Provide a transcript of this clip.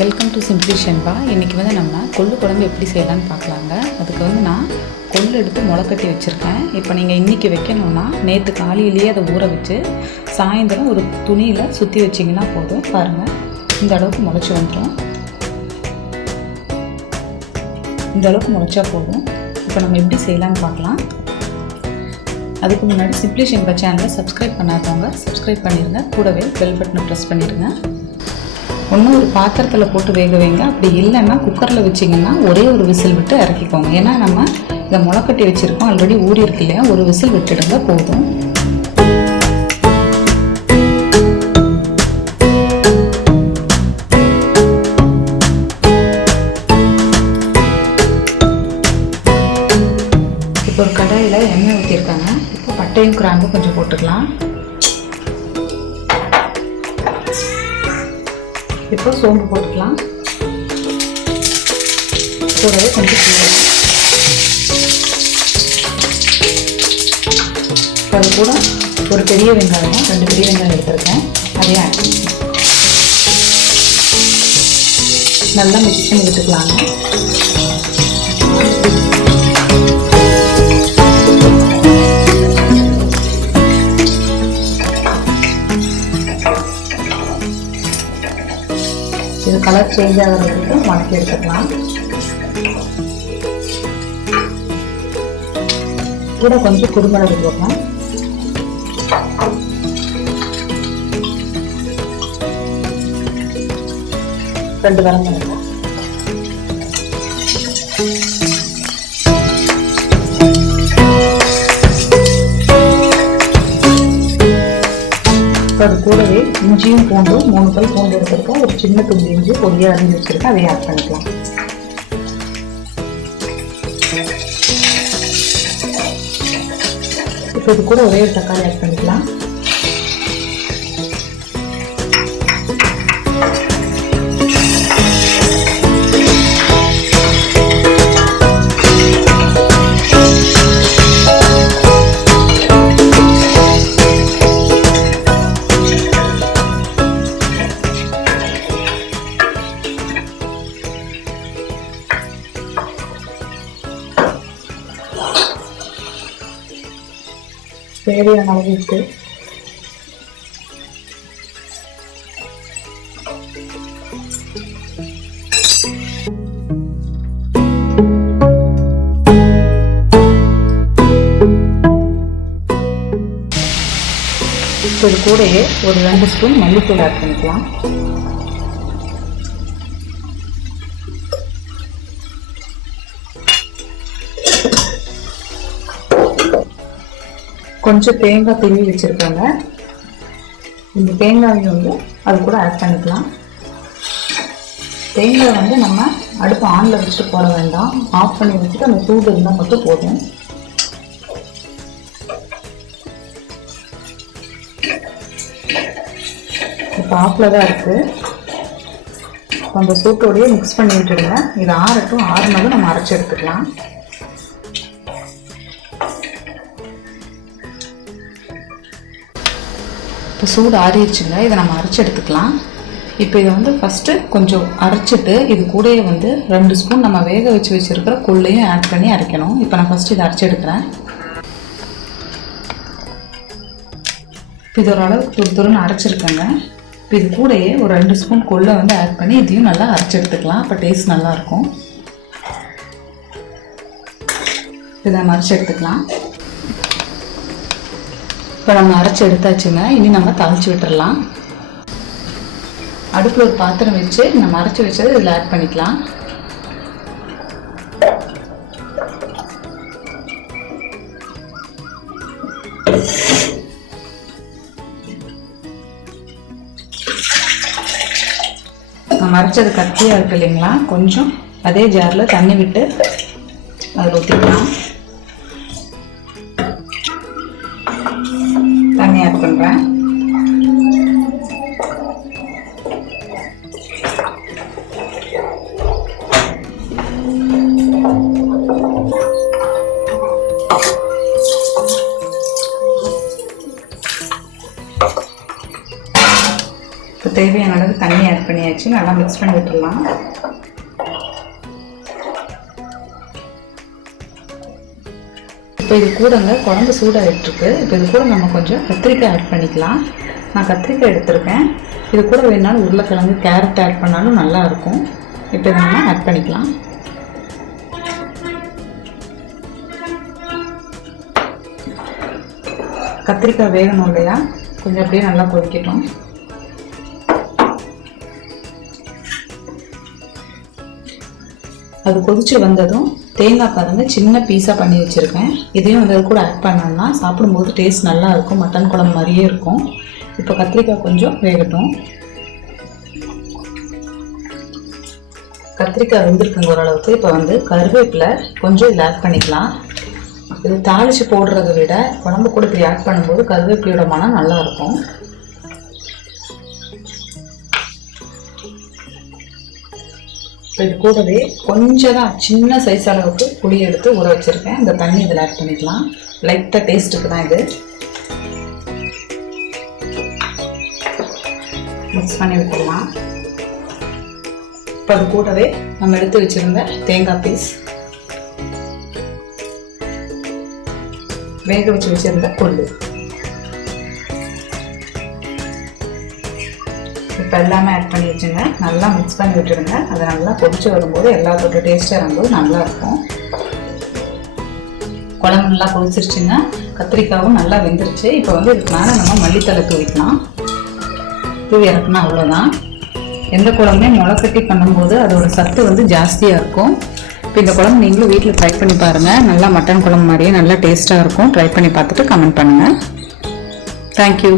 Welcome to simply Shenba. இன்றைக்கி நம்ம கொள்ளு குழம்பு எப்படி செய்யலான்னு பார்க்கலாங்க. அதுக்கு நான் கொள்ளு எடுத்து முளைக்கட்டி வச்சுருக்கேன். இப்போ நீங்கள் இன்றைக்கி வைக்கணுன்னா நேற்று காலையிலேயே அதை ஊற வச்சு சாயந்தரம் ஒரு துணியில் சுற்றி வச்சிங்கன்னா போதும். பாருங்கள், இந்த அளவுக்கு முளைச்சி வந்துடும். இந்த அளவுக்கு முளைச்சா போதும். இப்போ நம்ம எப்படி செய்யலான்னு பார்க்கலாம். அதுக்கு முன்னாடி சிம்பிளி ஷென்பா சேனலை சப்ஸ்கிரைப் பண்ணாதவங்க சப்ஸ்கிரைப் பண்ணிடுங்க. கூடவே பெல் பட்டனை ப்ரெஸ் பண்ணிடுங்க. ஒன்றும் ஒரு பாத்திரத்தில் போட்டு வேக வைங்க. அப்படி இல்லைன்னா குக்கரில் வச்சிங்கன்னா ஒரே ஒரு விசில் விட்டு இறக்கிக்கோங்க. ஏன்னா நம்ம இதை முளைக்கட்டி வச்சுருக்கோம், ஆல்ரெடி ஊறி இருக்கு இல்லையா, ஒரு விசில் விட்டுடுங்க போதும். இப்போ ஒரு கடாயில் எண்ணெய் ஊற்றிருக்காங்க. இப்போ பட்டையும் கிராம்பும் கொஞ்சம் போட்டுக்கலாம். இப்போ சோம்பு போட்டுக்கலாம். கூடவே கொஞ்சம் சீரகம். அது கூட ஒரு பெரிய வெங்காயம், 2 பெரிய வெங்காயம் எடுத்துருக்கேன், அதையும் ஆட் பண்ணி நல்லா மிக்ஸ் பண்ணி விட்டுக்கலாங்க. இது கலர் சேஞ்ச் ஆகிற வரைக்கும் வதக்கி எடுத்துக்கலாம். கூட கொஞ்சம் குருமிளகு போடலாம். ரெண்டு வரமிளகாய். அது கூடவே இஞ்சியும் பூண்டு 3 பல் பூண்டு எடுத்துருக்கோம். ஒரு சின்ன துண்டு இஞ்சி பொடியாக அரிஞ்சு வச்சுருக்கேன், அதை ஆட் பண்ணிக்கலாம். இப்போ இது கூட ஒரே ஒரு தக்காளி ஆட் பண்ணிக்கலாம். தேவையான அளவுக்கு இது கூடயே ஒரு 2 ஸ்பூன் மல்லித்தூள் ஆட் பண்ணிக்கலாம். கொஞ்சம் தேங்காய் திருவி வச்சுருக்காங்க. இந்த தேங்காயை அது கூட ஆட் பண்ணிக்கலாம். தேங்காய் நம்ம அடுப்பு ஆனில் வச்சுட்டு போட வேண்டாம், ஆஃப் பண்ணி வச்சுட்டு அந்த சூடு இருந்தால் மட்டும் போதும். இப்போ ஆஃபில் தான் இருக்குது. அந்த சூட்டோடையே மிக்ஸ் பண்ணி விட்டுடுங்க. இது ஆறட்டும். ஆறுனதும் நம்ம அரைச்சி எடுத்துக்கலாம். இப்போ சூடு ஆறிடுச்சுங்க. இதை நம்ம அரைச்சி எடுத்துக்கலாம். இப்போ இதை ஃபஸ்ட்டு கொஞ்சம் அரைச்சிட்டு இது கூடயே 2 ஸ்பூன் நம்ம வேக வச்சு வச்சுருக்கிற கொள்ளையும் ஆட் பண்ணி அரைக்கணும். இப்போ நான் ஃபஸ்ட்டு இதை அரைச்சி எடுக்கிறேன். இப்போ இது ஓரளவுக்கு துருன்னு அரைச்சிருக்கேங்க. இப்போ இது கூடயே ஒரு 2 ஸ்பூன் கொள்ளை ஆட் பண்ணி இதையும் நல்லா அரைச்சி எடுத்துக்கலாம். அப்போ டேஸ்ட் நல்லாயிருக்கும். இதை நம்ம அரைச்சி எடுத்துக்கலாம். இப்போ நம்ம அரைச்சி எடுத்தாச்சுங்க. இனி நம்ம தாளித்து விட்டுடலாம். அடுப்பில் ஒரு பாத்திரம் வச்சு நம்ம அரைச்சி வச்சதை இதில் ஆட் பண்ணிக்கலாம். நம்ம அரைச்சது கத்தியாக இருக்கு இல்லைங்களா, கொஞ்சம் அதே ஜாரில் தண்ணி விட்டு அதில் ஊற்றிக்கலாம். தண்ணி ஆட் பண்ணுறேன். தேவையான அளவு தண்ணி ஆட் பண்ணியாச்சு. நல்லா மிக்ஸ் பண்ணி விட்டுடலாம். இப்போ இது கூடங்க குழம்பு சூடாகிட்டுருக்கு. இப்போ இது கூட நம்ம கொஞ்சம் கத்திரிக்காய் ஆட் பண்ணிக்கலாம். நான் கத்திரிக்காய் எடுத்திருக்கேன். இது கூட வேணாலும் உருளைக்கிழங்கு, கேரட் ஆட் பண்ணாலும் நல்லாயிருக்கும். இப்போ இதை நம்ம ஆட் பண்ணிக்கலாம். கத்திரிக்காய் வேகணும் இல்லையா, கொஞ்சம் அப்படியே நல்லா கொதிக்கட்டும். அது கொதிச்சு வந்ததும் தேங்காய் பாருங்க சின்ன பீஸாக பண்ணி வச்சுருக்கேன். இதையும் வந்து அது கூட ஆட் பண்ணோம்னா சாப்பிடும்போது டேஸ்ட் நல்லா இருக்கும். மட்டன் குழம்பு மாதிரியே இருக்கும். இப்போ கத்திரிக்காய் கொஞ்சம் வேகட்டும். கத்திரிக்காய் வெந்திருக்குங்க ஓரளவுக்கு. இப்போ வந்து கருவேப்பிலை கொஞ்சம் இதில் ஆட் பண்ணிக்கலாம். இது தாளித்து போடுறத விட குழம்பு கூட இப்படி ஆட் பண்ணும்போது கருவேப்பிலையோட மனம் நல்லாயிருக்கும். இப்போ இது கூடவே கொஞ்சம் தான் சின்ன சைஸ் அளவுக்கு புளி எடுத்து ஊற வச்சுருக்கேன். இந்த தண்ணி இதில் ஆட் பண்ணிக்கலாம். லைட்டாக டேஸ்ட்டுக்கு தான் இது. மிக்ஸ் பண்ணி விட்டுடலாம். இப்போ அது கூடவே நம்ம எடுத்து வச்சுருந்த தேங்காய் பீஸ், வேக வச்சிருந்த கொள்ளு, இப்போ எல்லாமே ஆட் பண்ணி வச்சுங்க. நல்லா மிக்ஸ் பண்ணி விட்டுடுங்க. அதை நல்லா கொதிச்சு வரும்போது எல்லாத்தோட டேஸ்ட்டாக வரும்போது நல்லாயிருக்கும். குழம்பு நல்லா கொதிச்சிருச்சுங்க. கத்திரிக்காயும் நல்லா வெந்துருச்சு. இப்போ வந்து இதுக்கு மேலே நம்ம மல்லித்தலை தூவிக்கலாம். தூவி இறக்குனா அவ்வளோதான். எந்த குழம்புமே முளைக்கட்டி பண்ணும்போது அதோட சத்து வந்து ஜாஸ்தியாக இருக்கும். இப்போ இந்த குழம்பு நீங்களும் வீட்டில் ட்ரை பண்ணி பாருங்கள். நல்லா மட்டன் குழம்பு மாதிரியே நல்லா டேஸ்ட்டாக இருக்கும். ட்ரை பண்ணி பார்த்துட்டு கமெண்ட் பண்ணுங்கள். தேங்க்யூ.